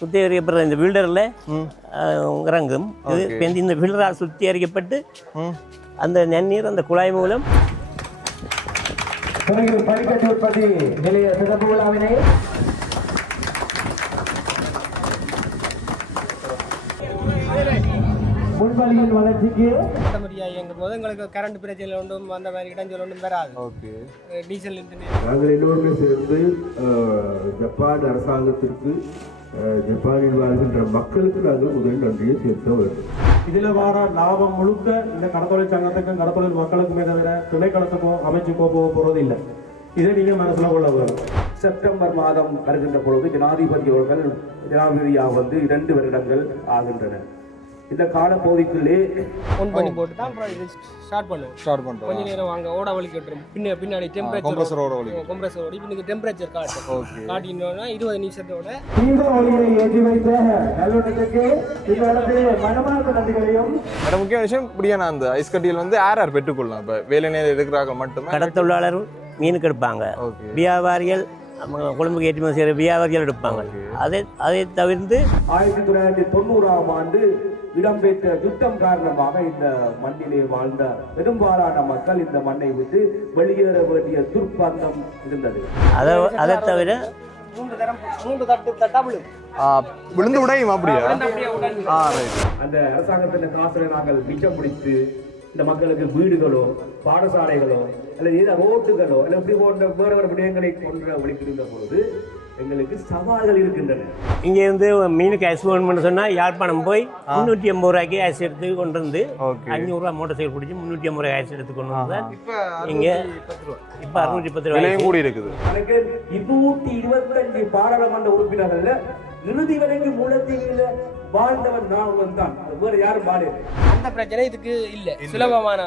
சுத்திகரிக்கப்படுற இந்த பில்டரில் இறங்கும். இது இந்த பில்டரால் சுத்திகரிக்கப்பட்டு அந்த நன்னீர் அந்த குழாய் மூலம் பனிக்கட்டி உற்பத்தி நிலைய சிறப்பு விழாவினை முன்வழியின் வளர்ச்சிக்கு இயங்கும் போது எங்களுக்கு கரண்ட் பிரச்சனை ஒன்றும் அந்த மாதிரி இடைஞ்சல் ஒன்றும் வராது. டீசல் நாங்கள் எல்லோருமே சேர்ந்து ஜப்பான் அரசாங்கத்திற்கு ஜப்பானில் வாழ்கின்ற மக்களுக்கு நாங்கள் முதல் நன்றியை செலுத்த வேண்டும். இதில் வர லாபம் முழுக்க இந்த கடத்தொழில் சங்கத்துக்கும் கடத்தொழில் மக்களுக்குமே தவிர திணைக்களத்துக்கோ அமைச்சுக்கோ போக போகிறது இல்லை. இதை நீங்கள் மனசில் கொள்ள வேண்டும். செப்டம்பர் மாதம் வருகின்ற பொழுது ஜனாதிபதி அவர்கள் ஜனாதிபதியாக வந்து 2 வருடங்கள் ஆகின்றன. இந்த காலப்பகுதிக்குள்ளே ஒன் பண்ணி போட்டு தான் அப்புறம் இது ஸ்டார்ட் பண்ணுவோம். கொஞ்ச நேரம் வாங்க ஓட வலிக்கு விட்டுரும். பின்னாடி டெம்பரேச்சர் கம்ப்ரஸரோட இப்போ டெம்பரேச்சர் காட்டினோன்னா 20 நிமிஷத்தோட ஏற்றி வைத்த நல்லுக்கு மனமார்ந்த நன்றிகளையும். முக்கிய விஷயம் இப்படியான அந்த ஐஸ் கட்டியில் வந்து யார் பெற்றுக்கொள்ளலாம். இப்போ வேலை நேரம் இருக்கிறார்கள் மட்டுமே கடத்தொழிலாளர் மீனுக்கு எடுப்பாங்க, வியாபாரிகள் குழம்புக்கு ஏற்றுமதி செய்கிற வியாபாரிகள் எடுப்பாங்க. அதை தவிர்த்து 1990ஆம் ஆண்டு இடம்பெற்ற யுத்தம் காரணமாக இந்த மண்ணிலே வாழ்ந்த பெரும்பாலான மக்கள் இந்த மண்ணை விட்டு வெளியேற வேண்டிய துர்ப்பாந்தம் இருந்தது. அதை தவிர 3 தட்டு விழுந்து உடையும் அப்படியா? அந்த அரசாங்கத்தின் காசுல நாங்கள் மிச்சம் பிடித்து இந்த மக்களுக்கு வீடுகளோ பாடசாலைகளோ அல்லது ஏதாவது ரோட்டுகளோ அல்ல இப்படி போன்ற வேறு விடயங்களை கொன்ற ஒழிக்கின்ற பொழுது எங்களுக்கு சவால்கள் இருக்கின்றன. இங்கேருந்து மீனுக்கு ஐஸ் வேணும்னு சொன்னால் யாழ்ப்பாணம் போய் 380 ரூபாய்க்கு ஐஸ் எடுத்து கொண்டு வந்து 500 ரூபா மோட்டர் சைக்கிள் பிடிச்சி 350 ரூபாய் ஐஸ் எடுத்து கொண்டு வந்து இங்கே இப்போ 610 ரூபாய் கூடி இருக்குது. 225 பாராளுமன்ற உறுப்பினர்கள் இறுதி வரைக்கும் மூலத்தீவில் வாழ்ந்தவன் நான் தான், வேறு யாரும் வாழ. அந்த பிரச்சனை இதுக்கு இல்லை. சுலபமான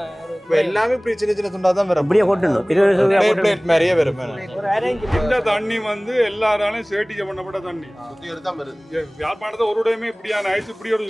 எல்லாமே இப்படி சின்ன சின்ன துண்டா தான் வரும். அப்படியே கொட்டணும். 20 பிளேட் மாதிரியே வரும். இந்த தண்ணி வந்து எல்லாராலையும் சேட்டிக்க பண்ணப்பட்ட தண்ணி. யாழ்ப்பாணத்தை ஒரு டைமே இப்படியான ஐஸ் இப்படி ஒரு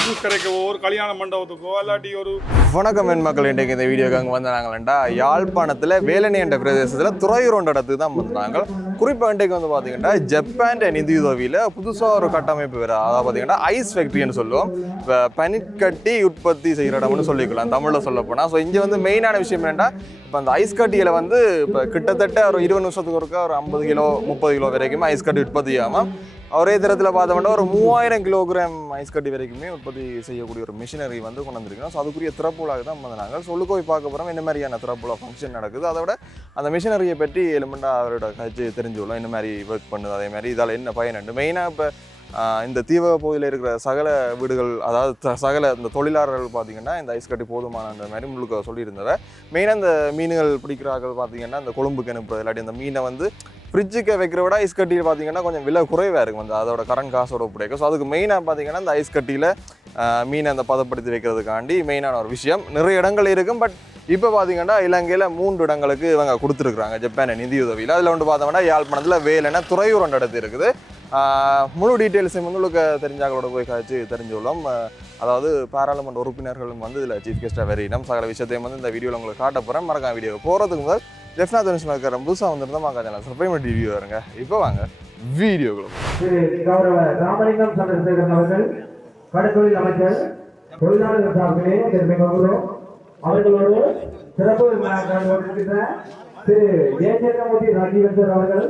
ஜூஸ் கிடைக்கவோ ஒரு கல்யாண மண்டபத்துக்கோ இல்லாட்டி ஒரு. வணக்கம் என் மக்கள், இன்றைக்கு இந்த வீடியோக்கு அங்கே வந்தாங்களாண்டா யாழ்ப்பாணத்தில் வேலணை என்ற பிரதேசத்தில் துறையூரோண்ட இடத்துக்கு தான் வந்தாங்க. குறிப்பாக இன்றைக்கு வந்து பார்த்தீங்கன்னா ஜப்பான் நிதியுதவியில் புதுசாக ஒரு கட்டமைப்பு வேறு, அதாவது பார்த்தீங்கன்னா ஐஸ் ஃபேக்ட்ரின்னு சொல்லுவோம். இப்போ பனிக்கட்டி உற்பத்தி செய்கிற இடம்னு சொல்லிக்கலாம் தமிழில் சொல்ல போனால். ஸோ இங்கே வந்து மெயினான விஷயம் என்னென்னா, இப்போ அந்த ஐஸ் கட்டியில் வந்து இப்போ கிட்டத்தட்ட ஒரு 20 நிமிஷத்துக்கு ஒருக்கா ஒரு 50 கிலோ 30 கிலோ வரைக்கும் ஐஸ் கட்டி உற்பத்தி ஆகாமல் ஒரே தரத்தில் பார்த்தோம்னா ஒரு 3000 கிலோகிராம் ஐஸ் கட்டி வரைக்குமே உற்பத்தி செய்யக்கூடிய ஒரு மிஷினரி வந்து கொண்டு வந்திருக்கோம். ஸோ அதுக்குரிய திறப்புலாக தான் வந்தாங்க. சொல்லுக்கு போய் பார்க்க போகிறோம் என்ன மாதிரியான திறப்புலா ஃபங்க்ஷன் நடக்குது, அதோட அந்த மிஷினரியை பற்றி எலிமெண்டாக அவரோட கட்சி தெரிஞ்சுக்கலாம், என்ன மாதிரி ஒர்க் பண்ணுது, அதே மாதிரி இதால் என்ன பயனுண்டு. மெயினாக இப்போ இந்த தீவக பகுதியில் இருக்கிற சகல வீடுகள், அதாவது சகல இந்த தொழிலாளர்கள் பார்த்தீங்கன்னா இந்த ஐஸ் கட்டி போதுமான அந்த மாதிரி முழுக்க சொல்லியிருந்தவ. மெயினாக இந்த மீன்கள் பிடிக்கிறார்கள் பார்த்தீங்கன்னா இந்த கொழும்புக்கு அனுப்புறது, இல்லாட்டி அந்த மீனை வந்து ஃப்ரிட்ஜுக்கு வைக்கிற விட ஐஸ் கட்டியில் பார்த்தீங்கன்னா கொஞ்சம் விலை குறைவாக இருக்கும் அந்த அதோட கரண்ட் காசோட பிடிக்கும். ஸோ அதுக்கு மெயினாக பார்த்தீங்கன்னா இந்த ஐஸ் கட்டியில் மீனை அந்த பதப்படுத்தி வைக்கிறதுக்காண்டி மெயினான ஒரு விஷயம் நிறைய இடங்கள் இருக்கும். பட் இப்போ பார்த்தீங்கன்னா இலங்கையில் 3 இடங்களுக்கு இவங்க கொடுத்துருக்குறாங்க ஜப்பான் நிதியுதவியில். அதில் ஒன்று பார்த்தோம்னா யாழ்ப்பாணத்தில் வேலனை துறையூர் இடத்து இருக்குது. முழு டீட்டெயில்ஸையும் உங்களுக்கு தெரிஞ்சாங்களோட போய் காய்ச்சி தெரிஞ்சுள்ளோம். அதாவது பாராளுமன்ற உறுப்பினர்களும் வந்து இதில் சீஃப் கெஸ்ட்டாக வரையினோம். சகல விஷயத்தையும் வந்து இந்த வீடியோவில் உங்களுக்கு காட்ட போகிறேன். மறக்காம வீடியோ போகிறதுக்கு முதல் லெஃப்ட்னா தனுஷ் இருக்கிற புதுசாக வந்துருந்தா மாக்கா சேனல் சப்ஸ்கிரைப் ரிவ்யூ வருங்க. இப்போ வாங்க வீடியோக்குள்ள. ராமலிங்கம் சந்திரசேகரன் அவர்கள் கடற்தொழில் அமைச்சர் தொழிலாளர் சார்பிலே அவர்களோடு சிறப்பு திரு ஜெயச்சந்திரமூர்த்தி ராஜீவன் அவர்கள்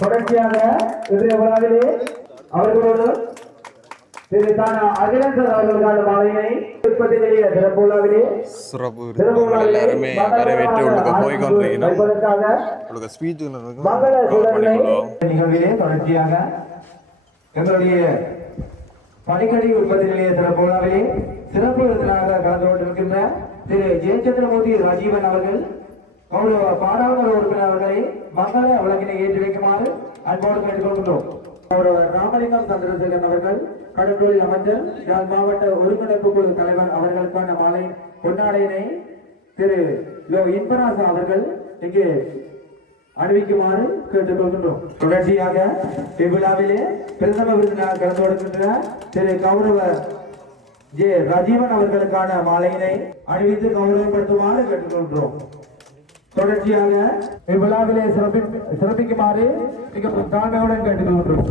தொடர்ச்சியாக இன்றைய விழாவிலே அவர்களோடு திரு தானா அகிலன் சார் அவர்களுக்கான மாலையினை உற்பத்தி நிலைய சிறப்பு விழாவிலே எல்லாருமே வரவேற்று உங்களுக்கு போய்கொண்டிருக்கிறோம். நிகழ்விலே தொடர்ச்சியாக எங்களுடைய பனிக்கடி உற்பத்தி நிலைய சிறப்பு விழாவிலே சிறப்பு விருந்தினராக கலந்து கொண்டிருக்கின்ற திரு ஜெயச்சந்திரமூர்த்தி ராஜீவன் அவர்கள் பாராளுமன்ற உறுப்பினர் அவர்களை மங்கள விளக்கினை ஏற்றி வைக்குமாறு அன்போடு கேட்டுக்கொள்கின்றோம். ராமலிங்கம் சந்திரசேகரன் அவர்கள் கடற்தொழில் அமைச்சர் யாழ் மாவட்ட ஒருங்கிணைப்பு குழு தலைவர் அவர்களுக்கான மாலை பொன்னாடையினை திரு இன்பராசா அவர்கள் இங்கே அணிவிக்குமாறு கேட்டுக்கொள்கின்றோம். தொடர்ச்சியாக இவ்விழாவிலே பிரதம விருந்தினராக கலந்து கொள்கின்ற திரு கௌரவ ஜே ராஜீவன் அவர்களுக்கான மாலையினை அணிவித்து கௌரவப்படுத்துமாறு கேட்டுக்கொள்கிறோம். தொடர்ச்சியாக இவ்விழாவிலே சிறப்பிக்குமாறு மிக தாழ்மையுடன் கேட்டுக்கொள்கிறோம்.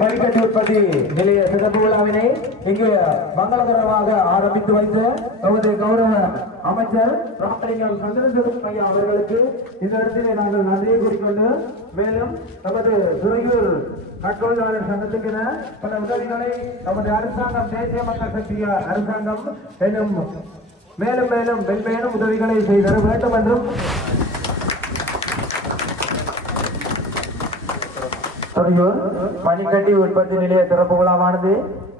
பனிக்கட்டி உற்பத்தி நிலைய சிறப்பு விழாவினை இங்கு மங்களகரமாக ஆரம்பித்து வைத்த நமது கௌரவ அமைச்சர் ராமலிங்கம் சந்திரசேகர் ஐயா அவர்களுக்கு இந்த இடத்திலே நாங்கள் நன்றியை கூறிக்கொண்டு மேலும் நமது துறையூர் கட்டொழிலாளர் சங்கத்துக்கென பல உதவிகளை நமது அரசாங்கம் தேசிய மக்கள் சக்தி அரசாங்கம் மேலும் மேலும் மேலும் மென்மேலும் உதவிகளை செய்தர வேண்டும் என்றும் துறையூர் பனிக்கட்டி உற்பத்தி நிலைய திறப்பு விழாவானது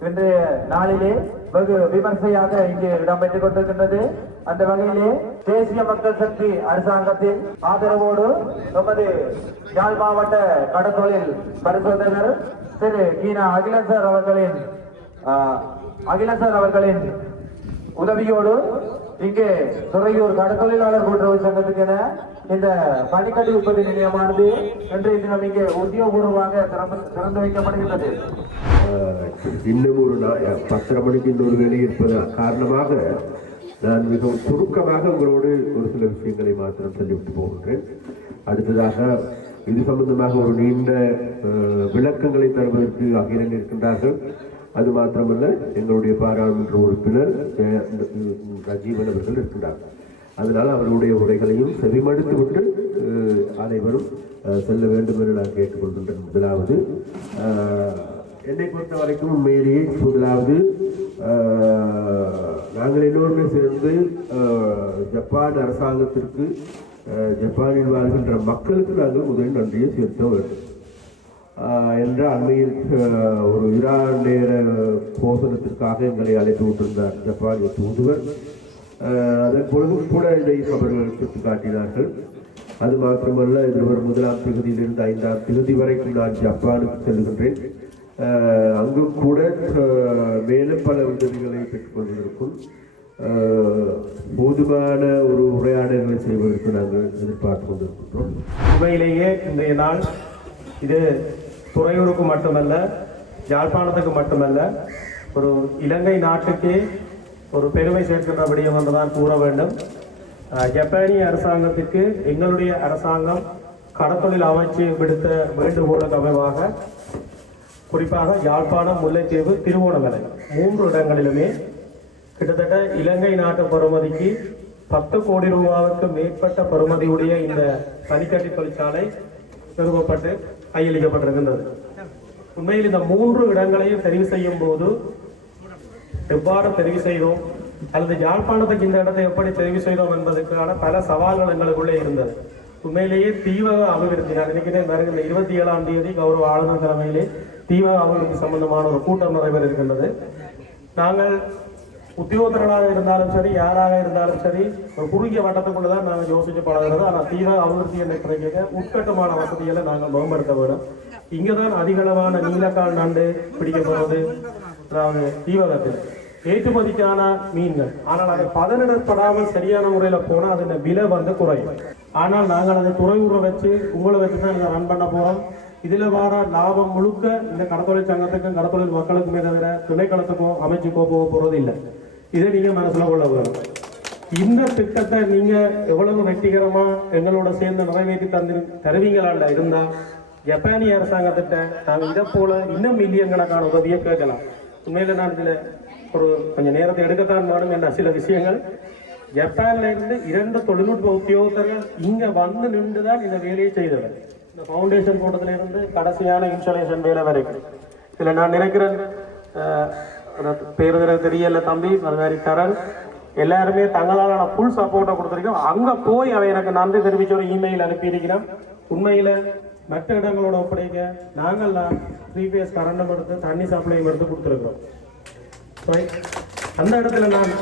இன்றைய நாளிலே வெகு விமர்சையாக இங்கு இடம்பெற்றுக் கொண்டிருக்கின்றது. அந்த வகையிலே தேசிய மக்கள் சக்தி அரசாங்கத்தின் ஆதரவோடு நமது யாழ் மாவட்ட கடற்தொழில் பரிசோதகர் திரு கீனா அகிலன் அவர்களின் உதவியோடு இங்கே துறையூர் கடற்தொழிலாளர் கூட்டுறவு சங்கத்துக்கு என இந்த பனிக்கட்டி உற்பத்தி நிலையமானது இன்றைய தினம் இங்கே உத்தியோகபூர்வமாக திறந்து வைக்கப்படுகின்றது. இன்னும் ஒரு 10:30 மணிக்கு இன்னொரு வேலை இருப்பது காரணமாக நான் மிகவும் சுருக்கமாக உங்களோடு ஒரு சில விஷயங்களை மாத்திரம் சொல்லிவிட்டு போகின்றேன். அடுத்ததாக இது சம்பந்தமாக ஒரு நீண்ட விளக்கங்களை தருவதற்கு அகிலன் இருக்கின்றார்கள். அது மாத்திரமல்ல, எங்களுடைய பாராளுமன்ற உறுப்பினர் ரஜீவன் அவர்கள் இருக்கின்றார்கள். அதனால் அவர்களுடைய உரைகளையும் செவிமடுத்து விட்டு அனைவரும் செல்ல வேண்டும் என்று நான் கேட்டுக்கொள்கின்றேன். முதலாவது என்னை பொறுத்த வரைக்கும் உண்மையிலேயே முதலாவது நாங்கள் எல்லோருமே சேர்ந்து ஜப்பான் அரசாங்கத்திற்கு ஜப்பானில் வாழ்கின்ற மக்களுக்கு நாங்கள் முதலில் நன்றியை செலுத்த வேண்டும் என்ற அண்மையில் ஒரு நேர போசனத்திற்காக எங்களை அழைத்து விட்டிருந்தார் ஜப்பானிய தூதுவர். அதன் பொழுதும் கூட இதை அவர்கள் சுட்டிக்காட்டினார்கள். அது மாத்திரமல்ல, எதிர்வரும் 1ஆம் தேதியிலிருந்து 5ஆம் தேதி வரைக்கும் நான் ஜப்பானுக்கு செல்கின்றேன். அங்கும் கூட மேலும் பல உதவிகளை பெற்றுக்கொள்வதற்கும் போதுமான ஒரு உரையாடல்களை செய்வதற்கு நாங்கள் எதிர்பார்த்து கொண்டிருக்கின்றோம். உண்மையிலேயே இன்றைய நாள் இது துறையூருக்கு மட்டுமல்ல, யாழ்ப்பாணத்துக்கு மட்டுமல்ல, ஒரு இலங்கை நாட்டுக்கே ஒரு பெருமை சேர்க்கின்ற விடயம் என்றுதான் கூற வேண்டும். ஜப்பானிய அரசாங்கத்திற்கு எங்களுடைய அரசாங்கம் கடற்தொழில் அமைச்சு விடுத்த வேண்டுகோளுக்கு அமைவாக குறிப்பாக யாழ்ப்பாணம், முல்லைத்தீவு, திருவோணமலை 3 இடங்களிலுமே கிட்டத்தட்ட இலங்கை நாட்டு பெறுமதிக்கு 10 கோடி ரூபாவுக்கு மேற்பட்ட பெறுமதியுடைய இந்த பனிக்கட்டி தொழிற்சாலை நிறுவப்பட்டு கையளிக்கப்பட்டிருக்கின்றது. உண்மையில் இந்த 3 இடங்களையும் தெரிவு செய்யும் போது எவ்வாறு தெரிவு செய்தோம் அல்லது யாழ்ப்பாணத்துக்கு இந்த இடத்தை எப்படி தெரிவு செய்தோம் என்பதற்கான பல சவால்கள் எங்களுக்குள்ளே இருந்தது. உண்மையிலேயே தீவக அபிவிருத்தி, நான் நினைக்கிறேன் வருகின்ற 27ஆம் தேதி கௌரவ ஆளுநர் தலைமையிலே தீவக அபிவிருத்தி சம்பந்தமான ஒரு கூட்டம் நடைபெற இருக்கின்றது. நாங்கள் உத்தியோகத்தர்களாக இருந்தாலும் சரி, யாராக இருந்தாலும் சரி, ஒரு குறுகிய வட்டத்துக்குள்ள தான் நாங்கள் யோசிச்சு பழகிறது. ஆனால் தீவக அபிவிருத்தி என்ற கிடைக்க உட்கட்டமான வசதிகளை நாங்கள் மேம்படுத்த வேண்டும். இங்கே தான் அதிகளவான நீலக்கால் நண்டு பிடிக்கப்படுவது, அதாவது தீவகத்தில் ஏற்றுமதிக்கான மீன்கள். ஆனால் அதை பதனிடப்படாமல் சரியான முறையில் போனால் அதன் விலை குறையும். ஆனால் நாங்கள் அதை துறையூரை வச்சு உங்களை வச்சு தான் இதை ரன் பண்ண போகிறோம். இதில் வர லாபம் முழுக்க இந்த கடற்தொழில் சங்கத்துக்கும் கடற்தொழில் மக்களுக்குமே தவிர திணைக்களத்துக்கோ அமைச்சுக்கோ போக போகிறது இல்லை. இதை நீங்கள் மனசில் கொள்ள வேணும். இந்த திட்டத்தை நீங்கள் எவ்வளவு வெற்றிகரமாக எங்களோட சேர்ந்து நிறைவேற்றி தருவீங்களாண்ட இருந்தால் ஜப்பானிய அரசாங்கத்திட்ட நாங்கள் இதை போல இன்னும் மில்லியன் கணக்கான உதவியை கேட்கலாம். உண்மையில் நான் இதில் ஒரு கொஞ்சம் நேரத்தை எடுக்கத்தான் வேணும். என்ன சில விஷயங்கள், ஜப்பான்ல இருந்து 2 தொழில்நுட்ப உத்தியோகத்தர்கள் இங்கே வந்து நின்று தான் இந்த வேலையை செய்தவர். இந்த ஃபவுண்டேஷன் போட்டதுல இருந்து கடைசியான இன்ஸ்டாலேஷன் வேலை வரைக்கும். இதில் நான் நினைக்கிறேன் பேர் தெரியல தம்பி, அது மாதிரி கரண் எல்லாருமே தங்களால் ஃபுல் சப்போர்ட்டை கொடுத்துருக்கோம். அங்கே போய் அவன் எனக்கு நன்றி தெரிவிச்ச ஒரு இமெயில் அனுப்பியிருக்கிறேன். உண்மையில் மற்ற இடங்களோட ஒப்படைக்க நாங்கள் 3 ஃபேஸ் கரண்டும் எடுத்து தண்ணி சப்ளையும் எடுத்து கொடுத்துருக்கோம். அந்த இடத்துல நான்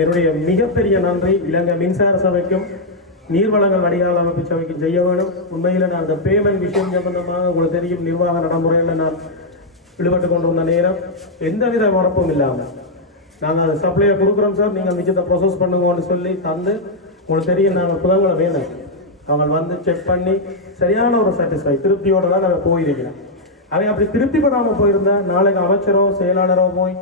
என்னுடைய மிகப்பெரிய நன்றி இலங்கை மின்சார சபைக்கும் நீர்வளங்கள் வடிகால் அமைப்பு சபைக்கும் செய்ய வேணும். உண்மையில் நான் அந்த பேமெண்ட் விஷயம் சம்பந்தமாக உங்களுக்கு தெரியும், நிர்வாக நடைமுறையில் நான் ஈடுபட்டு கொண்டு வந்த நேரம் எந்தவித மறப்பும் இல்லாமல் நாங்கள் அதை சப்ளையை கொடுக்குறோம் சார், நீங்கள் மிச்சத்தை ப்ரொசஸ் பண்ணுங்கன்னு சொல்லி தந்து உங்களுக்கு தெரியும். நாங்கள் புதங்களை வேணும், அவங்க வந்து செக் பண்ணி சரியான ஒரு சாட்டிஸ்ஃபை திருப்தியோடு தான் நாங்கள் போயிருக்கிறோம். அதை அப்படி திருப்திப்படாமல் போயிருந்தேன் நாளைக்கு அமைச்சரோ செயலாளரோ போய்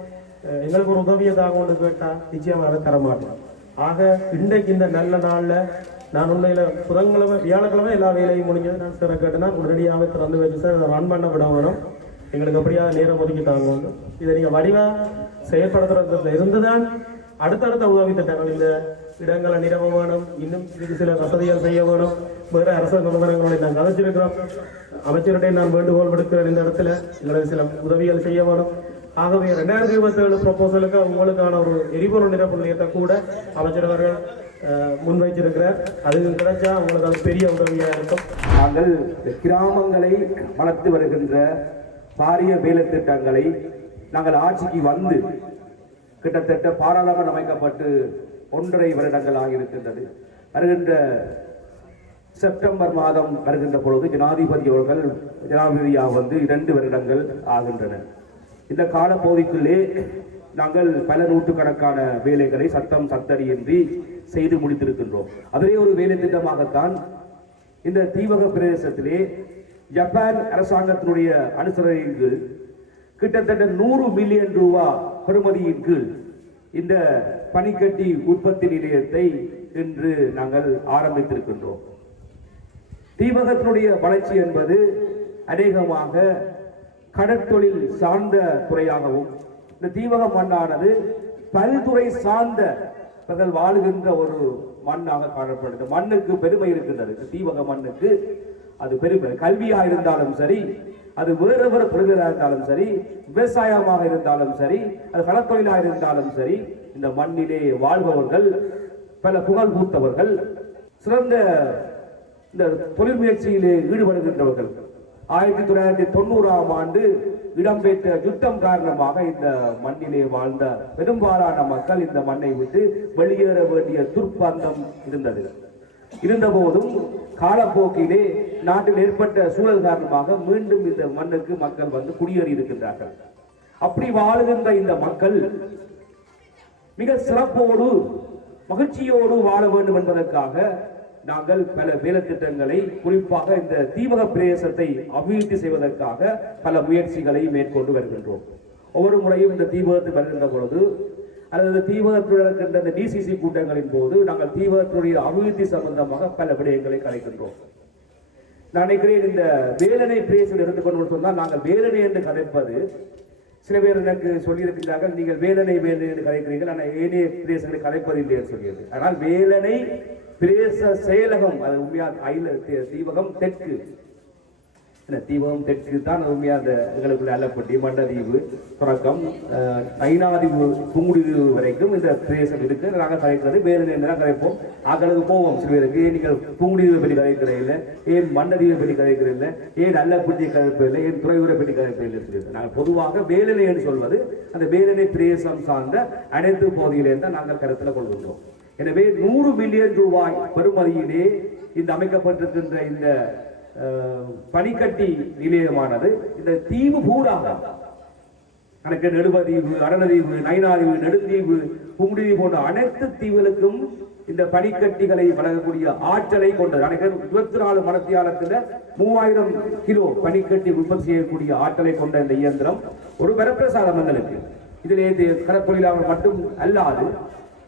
எங்களுக்கு ஒரு உதவியை தாங்க கேட்டால் நிச்சயமாக தர மாட்டோம். ஆக இன்றைக்கு இந்த நல்ல நாளில் நான் உண்மையில் புதன்கிழமை வியாழக்கிழமை எல்லா வேலையும் முடிஞ்சது. நான் சார் கேட்டேன்னா உடனடியாகவே திறந்து வச்சு சார் இதை ரன் பண்ண விட வேணும், எங்களுக்கு அப்படியாக நேரம் ஒதுக்கி தாங்க வேண்டும். இதை நீங்கள் வடிவாக செயல்படுத்துறதுல இருந்து தான் அடுத்தடுத்த உதவி திட்டங்கள், இந்த இடங்களை நிரவ வேணும், இன்னும் இதுக்கு சில வசதிகள் செய்ய வேணும். வேறு அரசு நிறுவனங்களை நான் கதைச்சிருக்கிறோம். அமைச்சர்கிட்ட நான் வேண்டுகோள் விடுக்கிறேன், இந்த இடத்துல எங்களுக்கு சில உதவிகள் செய்ய வேணும். ஆகவே 2027 ப்ரொபோசலுக்கு உங்களுக்கான ஒரு எரிபொருள் நிரப்பு நிலையத்தை கூட அமைச்சர் அவர்கள் முன்வைச்சிருக்கிறார். அது கிடைச்சா உங்களுக்கு அது பெரிய உதவியாக இருக்கும். நாங்கள் கிராமங்களை வளர்த்து வருகின்ற பாரிய வேலை திட்டங்களை நாங்கள் ஆட்சிக்கு வந்து கிட்டத்தட்ட பாராளுமன்றம் அமைக்கப்பட்டு 1.5 வருடங்கள் ஆகியிருக்கின்றது. வருகின்ற செப்டம்பர் மாதம் வருகின்ற பொழுது ஜனாதிபதி அவர்கள் ஜனாதிபதியாக வந்து 2 வருடங்கள் ஆகின்றன. இந்த காலப்பகுதிக்குள்ளே நாங்கள் பல நூற்றுக்கணக்கான வேலைகளை சத்தடியின்றி செய்து முடித்திருக்கின்றோம். அதிலே ஒரு வேலை திட்டமாகத்தான் இந்த தீவக பிரதேசத்திலே ஜப்பான் அரசாங்கத்தினுடைய அனுசரணையின் கீழ் கிட்டத்தட்ட 100 மில்லியன் ரூபாய் பெறுமதியின் கீழ் இந்த பனிக்கட்டி உற்பத்தி நிலையத்தை இன்று நாங்கள் ஆரம்பித்திருக்கின்றோம். தீவகத்தினுடைய வளர்ச்சி என்பது அநேகமாக கடற்தொழில் சார்ந்த துறையாகவும், இந்த தீவக மண்ணானது பல்துறை சார்ந்த வாழுகின்ற ஒரு மண்ணாக காணப்படுது. மண்ணுக்கு பெருமை இருக்கின்றது. தீவக மண்ணுக்கு அது பெருமை. கல்வியா இருந்தாலும் சரி, அது வேறு தொழிலாக இருந்தாலும் சரி, விவசாயமாக இருந்தாலும் சரி, அது கடற்தொழிலாக இருந்தாலும் சரி, இந்த மண்ணிலே வாழ்பவர்கள் பல புகழ் பூத்தவர்கள், சிறந்த இந்த தொழில் முயற்சியிலே ஈடுபடுகின்றவர்கள். 1990ஆம் ஆண்டு இடம்பெற்ற யுத்தம் காரணமாக இந்த மண்ணிலே வாழ்ந்த பெரும்பாலான மக்கள் இந்த மண்ணை விட்டு வெளியேற வேண்டிய துர்ப்பாந்தம் இருந்தது. இருந்தபோதும் காலப்போக்கிலே நாட்டில் ஏற்பட்ட சூழல் காரணமாக மீண்டும் இந்த மண்ணுக்கு மக்கள் வந்து குடியேறி இருக்கின்றார்கள். அப்படி வாழுகின்ற இந்த மக்கள் மிக சிறப்போடு மகிழ்ச்சியோடு வாழ வேண்டும் என்பதற்காக நாங்கள் பல வேலை திட்டங்களை, குறிப்பாக இந்த தீவக பிரதேசத்தை அபிவிருத்தி செய்வதற்காக பல முயற்சிகளை மேற்கொண்டு வருகின்றோம். ஒவ்வொரு முறையும் இந்த தீவகத்துக்கு வருகின்ற பொழுது அல்லது தீவகத்தில் நடக்கின்ற இந்த டிசிசி கூட்டங்களின் போது நாங்கள் தீவகத்துடைய அபிவிருத்தி சம்பந்தமாக பல விடயங்களை கலைக்கின்றோம். நான் நினைக்கிறேன் இந்த வேலனை பிரதேசத்தில் எடுத்துக்கொண்டு சொன்னால் நாங்கள் வேலனை என்று கதைப்பது, சில பேர் எனக்கு சொல்லியிருக்கிறார்கள், நீங்கள் வேலனை என்று கதைக்கிறீர்கள், ஆனால் ஏனைய பிரதேசங்களை கதைப்பதில்லை என்று சொல்லியது. ஆனால் வேலனை பிரதேச செயலகம் அது உண்மையாக தீவகம் தெற்கு, தீவகம் தெற்கு தான் உண்மையா அந்த எங்களுக்குள்ள அல்லப்பட்டி, மண்டதீவு தொடக்கம் ஐநாதீவு, புங்குடிதீவு வரைக்கும் இந்த பிரதேசம் இருக்கு. நாங்கள் கதைக்கிறது வேலனை என்று தான் கதைப்போம். ஆக்களுக்கு போவோம் சில பேருக்கு, ஏன் நீங்கள் புங்குடிதீவை பற்றி கதைக்கிற இல்லை, ஏன் மண்டதீவை பற்றி கதைக்கிற இல்லை, ஏன் அல்லப்பட்டியை கதைப்பதில்லை, ஏன் துறையூரை பற்றி கதைப்பதில்லை சொல்லியிருக்கோம். நாங்கள் பொதுவாக வேலனை என்று சொல்வது அந்த வேலனை பிரதேசம் சார்ந்த அனைத்து பகுதியிலே தான் நாங்கள் கருத்தில் கொள்கின்றோம். எனவே 100 மில்லியன் ரூபாய் பெறுமதியிலே இந்த அமைக்கப்பட்டிருக்கின்ற இந்த பனிக்கட்டி நிலையமானது இந்த தீவு பூராக கணக்கு நெடுவதீவு, அரணதீவு, நைனாதீவு, நெடுந்தீவு, புங்குடிதீவு போன்ற அனைத்து தீவுகளுக்கும் இந்த பனிக்கட்டிகளை வழங்கக்கூடிய ஆற்றலை கொண்டது. 24 மணித்தியாலத்தில் 3000 கிலோ பனிக்கட்டி உற்பத்தி செய்யக்கூடிய ஆற்றலை கொண்ட இந்த இயந்திரம் ஒரு வரப்பிரசாத மண்டலுக்கு, இதிலே கடற்தொழிலாளர் மட்டும் அல்லாது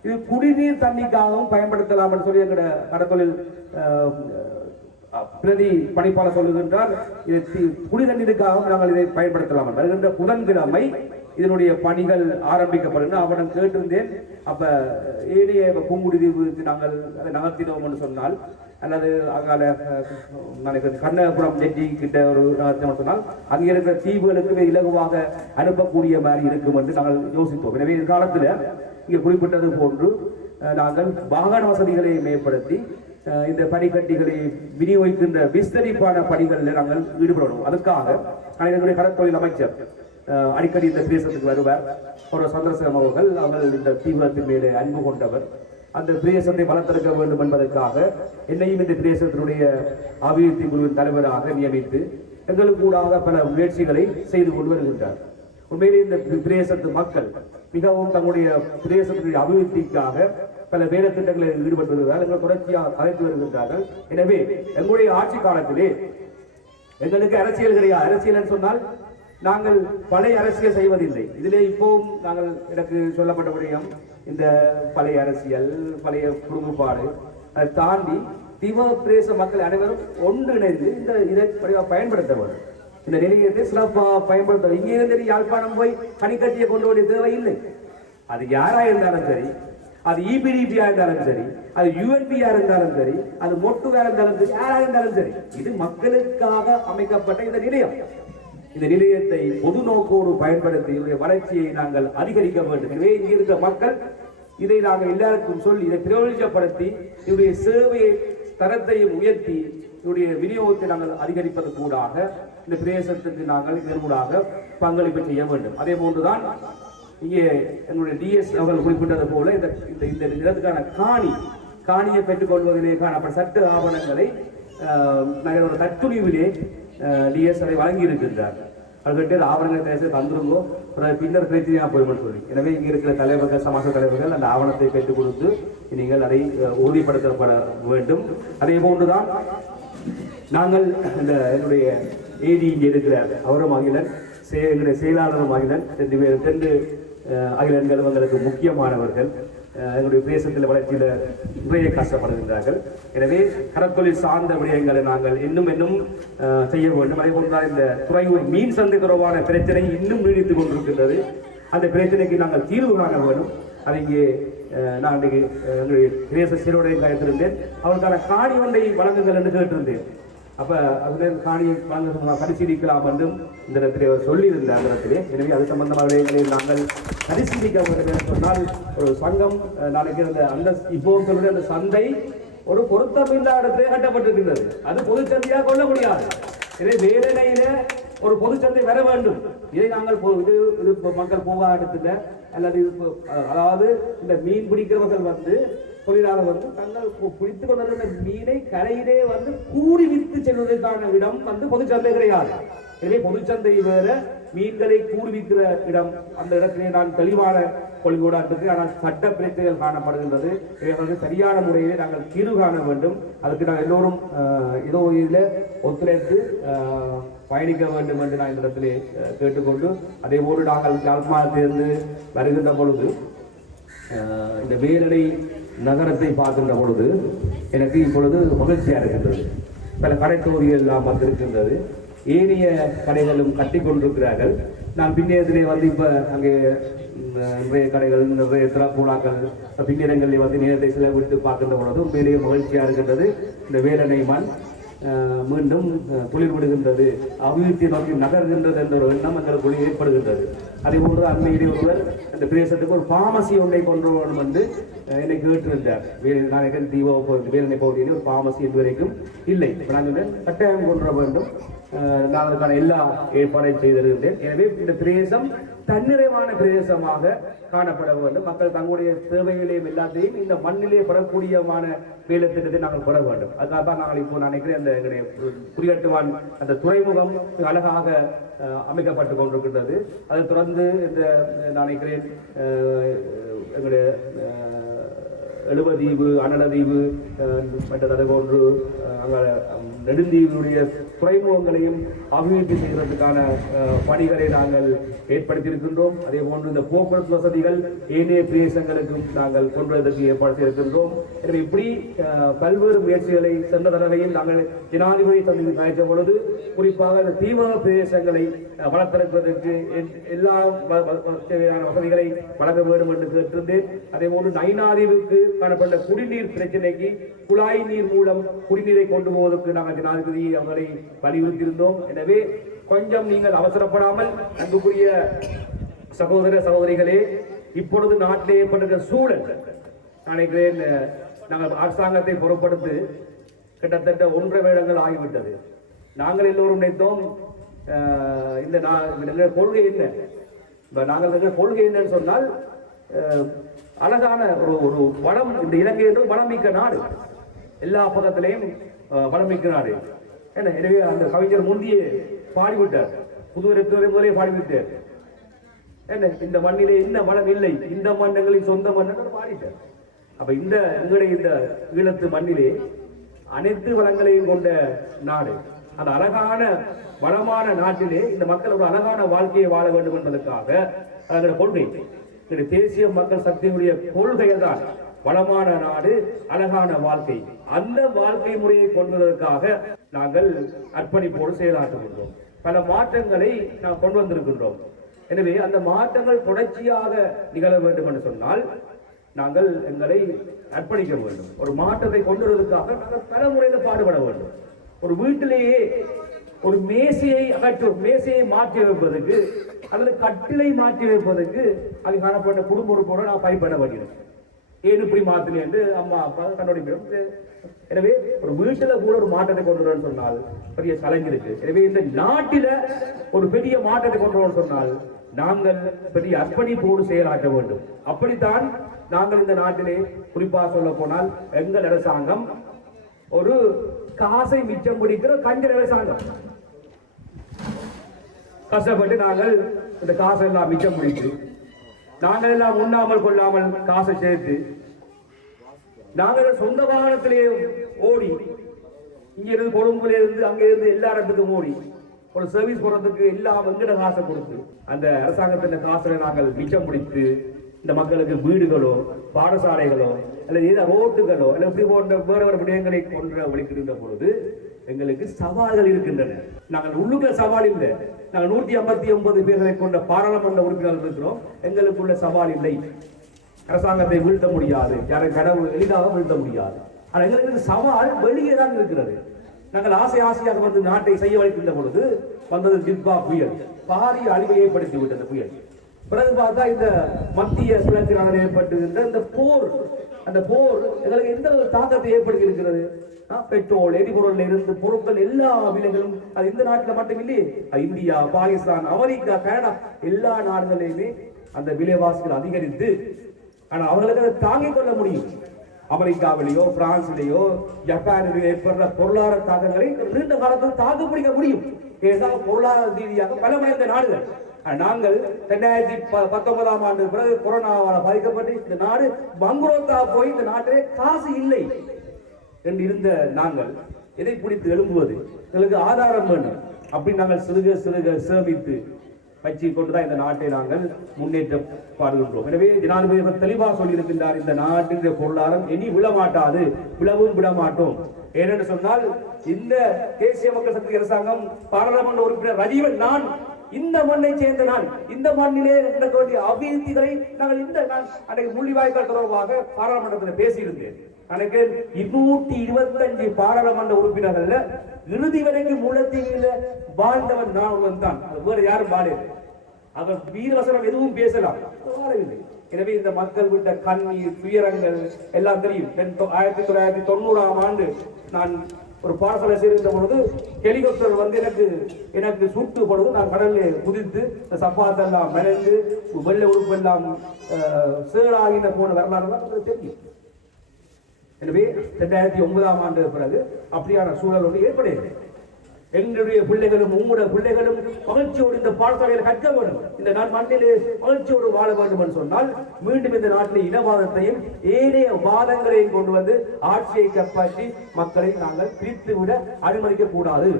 இது குடிநீர் தண்ணிக்காகவும் பயன்படுத்தலாம் என்று சொல்லி எங்களோட கடற்தொழில் பிரதி பணிப்பாளர் சொல்லுகின்றார். குடி தண்ணீருக்காகவும் நாங்கள் இதை பயன்படுத்தலாம். வருகின்ற புதன்கிழமை இதனுடைய பணிகள் ஆரம்பிக்கப்படுகின்ற அவரிடம் கேட்டிருந்தேன். அப்ப ஏரிய பூங்குடிதீவுக்கு நாங்கள் அதை நகர்த்தினோம் என்று சொன்னால், அல்லது அங்கால கண்ணபுரம் ஜெட்டி கிட்ட ஒரு நகர்த்தினோம் சொன்னால் அங்கே இருக்கிற தீவுகளுக்கு இலகுவாக அனுப்பக்கூடிய மாதிரி இருக்கும் என்று நாங்கள் யோசித்தோம். எனவே எதிர்காலத்தில் இங்கே குறிப்பிட்டது போன்று நாங்கள் வாகன வசதிகளை மேம்படுத்தி இந்த பனிக்கட்டிகளை விநியோகிக்கின்ற விஸ்தரிப்பான பணிகளில் நாங்கள் ஈடுபடணும். அதுக்காக எங்களுடைய கடற்தொழில் அமைச்சர் அடிக்கடி இந்த பிரதேசத்துக்கு வருவார். ஒரு சந்திரசேகரம் அவர்கள் இந்த தீவிரத்தின் மேலே அன்பு கொண்டவர். அந்த பிரதேசத்தை வளர்த்தெடுக்க வேண்டும் என்பதற்காக என்னையும் இந்த பிரதேசத்தினுடைய அபிவிருத்தி குழுவின் தலைவராக நியமித்து எங்களுக்கு கூடாக பல முயற்சிகளை செய்து கொண்டு வருகின்றார். உண்மையிலே இந்த பிரதேசத்து மக்கள் மிகவும் தங்களுடைய பிரதேசத்தினுடைய அபிவிருத்திக்காக பல வேலை திட்டங்களில் ஈடுபட்டு வருகிறார்கள். எங்கள் தொடர்ச்சியாக கலைத்து வருகின்றார்கள். எனவே எங்களுடைய ஆட்சி காலத்திலே எங்களுக்கு அரசியல் கிடையாது. அரசியல் சொன்னால் நாங்கள் பழைய அரசியல் செய்வதில்லை. இதிலே இப்போவும் நாங்கள் எனக்கு சொல்லப்பட்டபடியும் இந்த பழைய அரசியல், பழைய குடும்பப்பாடு அதை தாண்டி தீவிர பிரதேச மக்கள் அனைவரும் ஒன்றிணைந்து இதை பயன்படுத்த வேண்டும். இந்த நிலையத்தை சிறப்பாக பயன்படுத்த இங்கே இருந்து யாழ்ப்பாணம் போய் பனிக்கட்டியை கொண்டு வேண்டிய தேவையில்லை. அது யாரா இருந்தாலும் சரி, அது இபிடிபியா இருந்தாலும் சரி, அது யுஎன்பியா இருந்தாலும் சரி, அது மொட்டுவா இருந்தாலும் சரி, யாரா இருந்தாலும் சரி, இது மக்களுக்காக அமைக்கப்பட்ட இந்த நிலையம். இந்த நிலையத்தை பொது நோக்கோடு பயன்படுத்தி இதனுடைய வளர்ச்சியை நாங்கள் அதிகரிக்க வேண்டும். எனவே இங்கே இருக்கிற மக்கள் இதை நாங்கள் எல்லாருக்கும் சொல்லி இதை பிரயோஜனப்படுத்தி இதனுடைய சேவையை தரத்தையும் உயர்த்தி இதனுடைய விநியோகத்தை நாங்கள் அதிகரிப்பது கூடாக இந்த பிரதேசத்துக்கு நாங்கள் இதனூடாக பங்களிப்பு செய்ய வேண்டும். அதே போன்றுதான் இங்கே என்னுடைய டிஎஸ் அவர்கள் குறிப்பிட்டது போல இந்த நிலத்துக்கான காணியை பெற்றுக் கொள்வதிலே காணப்பட்ட சட்ட ஆவணங்களை ஒரு தற்துணிவிலே டிஎஸ் அதை வழங்கி இருக்கின்றார். அதுக்கிட்ட ஆவணங்களை பேச தந்துருங்கோ, பின்னர் பிரச்சனையாக போய்மன்னு சொல்லி. எனவே இங்கே இருக்கிற தலைவர்கள், சமாஜ தலைவர்கள் அந்த ஆவணத்தை பெற்றுக் கொடுத்து நீங்கள் அதை உறுதிப்படுத்தப்பட வேண்டும். அதே போன்றுதான் நாங்கள் இந்த என்னுடைய ஏடி இங்கே இருக்கிறார், அவரும் அகிலன், எங்களுடைய செயலாளரும் அகிலன், ரெண்டு அகிலன்கள் எங்களுக்கு முக்கியமானவர்கள். எங்களுடைய பிரதேசத்தில் வளர்ச்சியில் நிறைய கஷ்டப்படுகின்றார்கள். எனவே கடற்தொழில் சார்ந்த விடயங்களை நாங்கள் இன்னும் செய்ய வேண்டும். அதே போன்றுதான் இந்த துறையூர் மீன் சந்தை தொடர்பான பிரச்சனை இன்னும் நீடித்துக் கொண்டிருக்கின்றது. அந்த பிரச்சனைக்கு நாங்கள் தீர்வு காண வேண்டும். அது இங்கே நான் இன்றைக்கு எங்களுடைய பிரதேச சீருடைய காயத்திருந்தேன். அவருக்கான காணி ஒன்றை வழங்குங்கள் என்று கேட்டிருந்தேன். அப்போ அதில் காணியை வழங்க பரிசீலிக்கலாம் என்றும் இந்த இடத்திலே சொல்லியிருந்த அந்த இடத்திலே. எனவே அது சம்பந்தமாக விடயங்களை நாங்கள் பரிசீலிக்க வேண்டும் என்று சொன்னால் ஒரு சங்கம் நாளைக்கு அந்த இப்போ சொல்லுடைய அந்த சந்தை ஒரு பொருத்தமில்லா இடத்திலே கட்டப்பட்டிருக்கின்றது. அது பொதுச்சந்தையாக கொள்ள முடியாது. எனவே வேலையில ஒரு பொதுச்சந்தை வர வேண்டும். இதை நாங்கள் இது மக்கள் போகாட்டத்தில் அல்லது அதாவது இந்த மீன் பிடிக்கிறவர்கள் தொழிலாளர் தங்கள் பிடித்துக் கொண்டிருந்த மீனை கரையிலே கூறி வித்து செல்வதற்கான இடம் பொதுச்சந்தை கிடையாது. எனவே பொதுச்சந்தை வேற, மீன்களை கூறி விற்கிற இடம். அந்த இடத்திலே நான் தெளிவான கொள்கையோடு, ஆனால் சட்ட பிரச்சனைகள் காணப்படுகின்றது. இவர்களுக்கு சரியான முறையிலே நாங்கள் தீர்வு காண வேண்டும். அதுக்கு நாங்கள் எல்லோரும் ஏதோ இதில் ஒத்துழைத்து பயணிக்க வேண்டும் என்று நான் இந்த இடத்திலே கேட்டுக்கொண்டு, அதே போன்று நாங்கள் யாழ்ப்பாணத்திலிருந்து வருகின்ற பொழுது இந்த வேலடை நகரத்தை பார்க்கின்ற பொழுது எனக்கு இப்பொழுது மகிழ்ச்சியாக இருக்கின்றது. பல கடைத்தொகுதிகள் எல்லாம் வந்திருக்கின்றது. ஏனைய கடைகளும் கட்டி கொண்டிருக்கிறார்கள். நான் பின்னேரத்திலே இப்போ அங்கே நிறைய கடைகள், நிறைய திறப்பூடாக்கள் பின்னேரங்களில் நேரத்தை செலவிட்டு பார்க்கின்ற பொழுது உண்மையிலேயே மகிழ்ச்சியாக இருக்கின்றது. இந்த வேலணை மண் மீண்டும் தொழில் விடுகின்றது, அபிவிருத்தி நோக்கி நகர்கின்றது என்ற ஒரு எண்ணம் எங்களுக்குள்ளே ஏற்படுகின்றது. அதே போன்று அண்மையிலே ஒருவர் இந்த பிரதேசத்துக்கு ஒரு பார்மசி ஒன்றை கொண்டு வரணும் என்று என்னை கேட்டிருந்தார். நான் தீவோ வேலனை பகுதியிலே ஒரு பார்மசி இதுவரைக்கும் இல்லை. நாங்கள் கட்டாயம் கொண்டு வர வேண்டும். நான் அதற்கான எல்லா ஏற்பாடையும் செய்திருந்தேன். எனவே இந்த பிரதேசம் தன்னிறைவான பிரதேசமாக காணப்பட வேண்டும். மக்கள் தங்களுடைய தேவைகளையும் எல்லாத்தையும் இந்த மண்ணிலே பெறக்கூடியமான வேலை திட்டத்தை நாங்கள் பெற வேண்டும். அதுக்காக தான் நாங்கள் இப்போ நினைக்கிறேன் அந்த எங்களுடைய குடியேற்றுவான் அந்த துறைமுகம் அழகாக அமைக்கப்பட்டு கொண்டிருக்கின்றது. அதை தொடர்ந்து இந்த நான் நினைக்கிறேன் எங்களுடைய எழுவதீவு, அனலதீவு மற்றது போன்று அங்கே நெடுந்தீவுடைய துறைமுகங்களையும் அபிவிருத்தி செய்வதற்கான பணிகளை நாங்கள் ஏற்படுத்தியிருக்கின்றோம். அதே போன்று இந்த போக்குவரத்து வசதிகள் ஏனைய பிரதேசங்களுக்கும் நாங்கள் கொண்டு வருவதற்கு ஏற்பாடு செய்திருக்கின்றோம். எனவே இப்படி பல்வேறு முயற்சிகளை சென்ற தடவையில் நாங்கள் ஜனாதிபதி சந்தித்து கழித்த பொழுது குறிப்பாக இந்த தீவிர பிரதேசங்களை வளர்த்தெடுப்பதற்கு எல்லா தேவையான வசதிகளை வழங்க வேண்டும் என்று கேட்டிருந்தேன். அதே போன்று நைனாதீவுக்கு காணப்பட்ட குடிநீர் பிரச்சனைக்கு குழாய் நீர் மூலம் குடிநீரை கொண்டு போவதற்கு நாங்கள் ஜனாதிபதி அவர்களை வலியுறுத்தியிருந்தோம். எனவே கொஞ்சம் நீங்கள் அவசரப்படாமல் அன்புக்குரிய சகோதர சகோதரிகளே, இப்பொழுது நாட்டிலே ஏற்பட்டிருக்கிற சூழல் நினைக்கிறேன் நாங்கள் அரசாங்கத்தை பொறுப்படுத்தி கிட்டத்தட்ட 1.5 வருடங்கள் ஆகிவிட்டது. நாங்கள் எல்லோரும் நினைத்தோம் இந்த கொள்கை என்ன, நாங்கள் கொள்கை என்னன்னு சொன்னால் அழகான ஒரு வளம், இந்த இலங்கை என்று வளமிக்க நாடு, எல்லா பக்கத்திலையும் வளமிக்க நாடு. எனவே அந்த கவிஞர் முந்தியே பாடிவிட்டார், புதுவரை முதலே பாடிவிட்டார். இந்த மண்ணிலே என்ன வளம் இல்லை, இந்த மன்னங்களின் சொந்த மன்னர்கள் பாடிட்டார். அப்ப எங்களுடைய இந்த ஈழத்து மண்ணிலே அனைத்து வளங்களையும் கொண்ட நாடு. அந்த அழகான வளமான நாட்டிலே இந்த மக்கள் ஒரு அழகான வாழ்க்கையை வாழ வேண்டும் என்பதற்காக அதோட கொள்கை தேசிய மக்கள் சக்தியுடைய கொள்கைகள் தான் வளமான நாடு அழகான வாழ்க்கை. அந்த வாழ்க்கை முறையை கொள்வதற்காக நாங்கள் அர்ப்பணிப்போடு செயலாற்றுகின்றோம். பல மாற்றங்களை நாம் கொண்டு வந்திருக்கின்றோம். எனவே அந்த மாற்றங்கள் தொடர்ச்சியாக நிகழ வேண்டும் என்று சொன்னால் நாங்கள் எங்களை அர்ப்பணிக்க வேண்டும். ஒரு மாற்றத்தை கொண்டு வருவதற்காக நாங்கள் பல முறையில் பாடுபட வேண்டும். ஒரு வீட்டிலேயே ஒரு மேசையை மேசையை மாற்றி வைப்பதற்கு அல்லது கட்டிலை மாற்றி வைப்பதற்கு அது காணப்பட்ட குடும்ப உறுப்போடு நான் பயப்பட வேண்டியது. ஏன் இப்படி மாத்தினேன் என்று அம்மா அப்பா கண்டுபிடிக்கிறோம். எனவே ஒரு வீட்டுல கூட ஒரு மாற்றத்தை கொண்டு வரணும்னு சொன்னால் பெரிய சலங்கு இருக்கு. எனவே இந்த நாட்டில ஒரு பெரிய மாற்றத்தை கொண்டு வரணும்னு சொன்னால் நாங்கள் பெரிய அர்ப்பணிப்போடு செயலாற்ற வேண்டும். அப்படித்தான் நாங்கள் இந்த நாட்டிலே குறிப்பாக சொல்ல போனால் எங்கள் அரசாங்கம் ஒரு காசை மிச்சம் பிடிக்கிற கஞ்சர் அரசாங்கம். கஷ்டப்பட்டு நாங்கள் இந்த காசை எல்லாம் மிச்சம் பிடித்து நாங்கள் எல்லாம் உண்ணாமல் கொள்ளாமல் காசை சேர்த்து நாங்கள் சொந்த வாகனத்திலே ஓடி இங்கிருந்து கொழும்புல இருந்து அங்கே இருந்து எல்லா இடத்துக்கும் ஓடி ஒரு சர்வீஸ் போறதுக்கு எல்லாம் எங்கட காசை கொடுத்து அந்த அரசாங்கத்தின் காசை நாங்கள் மிச்சம் பிடித்து இந்த மக்களுக்கு வீடுகளோ பாடசாலைகளோ அல்லது ஏதாவது ரோட்டுகளோ அல்ல இப்படி போன்ற வேற வேறு விடயங்களை கொன்ற ஒழிக்கின்ற பொழுது எங்களுக்கு சவால்கள் இருக்கின்றன. நாங்கள் உள்ளுக்குள்ள சவால் இல்லை. நாங்கள் 159 பேர்களை கொண்ட பாராளுமன்ற உறுப்பினர்கள் இருக்கிறோம். எங்களுக்குள்ள சவால் இல்லை. அரசாங்கத்தை வீழ்த்த முடியாது, யாரை கடவுள் எளிதாக வீழ்த்த முடியாது. ஆனால் எங்களுக்கு சவால் வெளியே தான் இருக்கிறது. நாங்கள் ஆசையாக வந்து நாட்டை செய்ய வைக்கின்ற பொழுது வந்தது ஜிப்பா புயல், பாரிய அழிவை ஏற்படுத்தி விட்டது புயல். பிறகு பார்த்தா இந்த மத்திய கிழக்கினால் ஏற்பட்டுகின்ற இந்த போர், அந்த போர் எங்களுக்கு எந்த தாக்கத்தை ஏற்படுத்தி இருக்கிறது? பெட்ரோல் எரிபொருள் இருந்து பொருட்கள் எல்லா விலைகளும் அது இந்த நாட்டில் மட்டும் இல்லையே, இந்தியா, பாகிஸ்தான், அமெரிக்கா, கனடா எல்லா நாடுகளிலுமே அந்த விலைவாசிகள் அதிகரித்து, ஆனால் அவர்களுக்கு அதை தாங்கிக் கொள்ள முடியும். அமெரிக்காவிலேயோ பிரான்சிலேயோ ஜப்பானிலேயோ ஏற்படுற பொருளாதார தாக்கங்களை நீண்ட காலத்தில் தாக்கு பிடிக்க முடியும். ஏதாவது பொருளாதார ரீதியாக பலமடைந்த நாடுகள். நாங்கள் 2019ஆம் ஆண்டு பிறகு கொரோனாவால் பாதிக்கப்பட்டு இந்த நாடு பங்குரோத்தா போய் இந்த நாட்டிலே காசு இல்லை என்று இருந்த நாங்கள் எதை பிடித்து எழும்புவது? எங்களுக்கு ஆதாரம் வேண்டும். அப்படி நாங்கள் சிறுக சிறுக சேமித்து வச்சு கொண்டுதான் இந்த நாட்டை நாங்கள் முன்னேற்ற பாடுகின்றோம். எனவே ஜனாதிபதி தெளிவாக சொல்லியிருக்கின்றார், இந்த நாட்டின் பொருளாதாரம் இனி விழமாட்டாது, விழவும் விடமாட்டோம். ஏனென்று சொன்னால் இந்த தேசிய மக்கள் சக்தி அரசாங்கம் பாராளுமன்ற உறுப்பினர் ரஜீவன் நான் இந்த மண்ணை சேர்ந்த நான் இந்த மண்ணிலே நடக்க வேண்டிய அபிவிருத்திகளை நாங்கள் அன்றைக்கு முள்ளிவாய்க்கால் தொடர்பாக பாராளுமன்றத்தில் பேசியிருந்தேன். அன்றைக்கு 225 பாராளுமன்ற உறுப்பினர்கள்ல இறுதி வரைக்கும் முல்லைத்தீவில் வாழ்ந்தவன் நான் தான், வேறு யாரும் வாழவில்லை. அவர் வீரவசனம் எதுவும் பேசலாம், வாழவில்லை. எனவே இந்த மக்கள் விட்ட கண்ணீர் துயரங்கள் எல்லாம் தெரியும். 1990ஆம் ஆண்டு நான் ஒரு பாடசாலை சேர்ந்த பொழுது ஹெலிகாப்டர் வந்து எனக்கு சுட்டு பொழுது நான் கடலில் குதித்து சப்பாத்தெல்லாம் மறைந்து வெள்ளை உறுப்பு எல்லாம் சேராகின போன வரலாறு தான் தெரியும். எனவே 2009ஆம் ஆண்டு பிறகு அப்படியான சூழல் ஒன்று ஏற்படுகிறது. எங்களுடைய பிள்ளைகளும் உங்களுடைய பிள்ளைகளும் மகிழ்ச்சியோடு இந்த பாடசாலையில் கற்க வேண்டும், இந்த நாள் மண்ணிலே மகிழ்ச்சியோடு வாழ வேண்டும் என்று சொன்னால் மீண்டும் இந்த நாட்டில் இனவாதத்தையும் ஏனைய வாதங்களையும் கொண்டு வந்து ஆட்சியை காப்பாற்றி மக்களை நாங்கள் பிரித்து விட அனுமதிக்க கூடாது.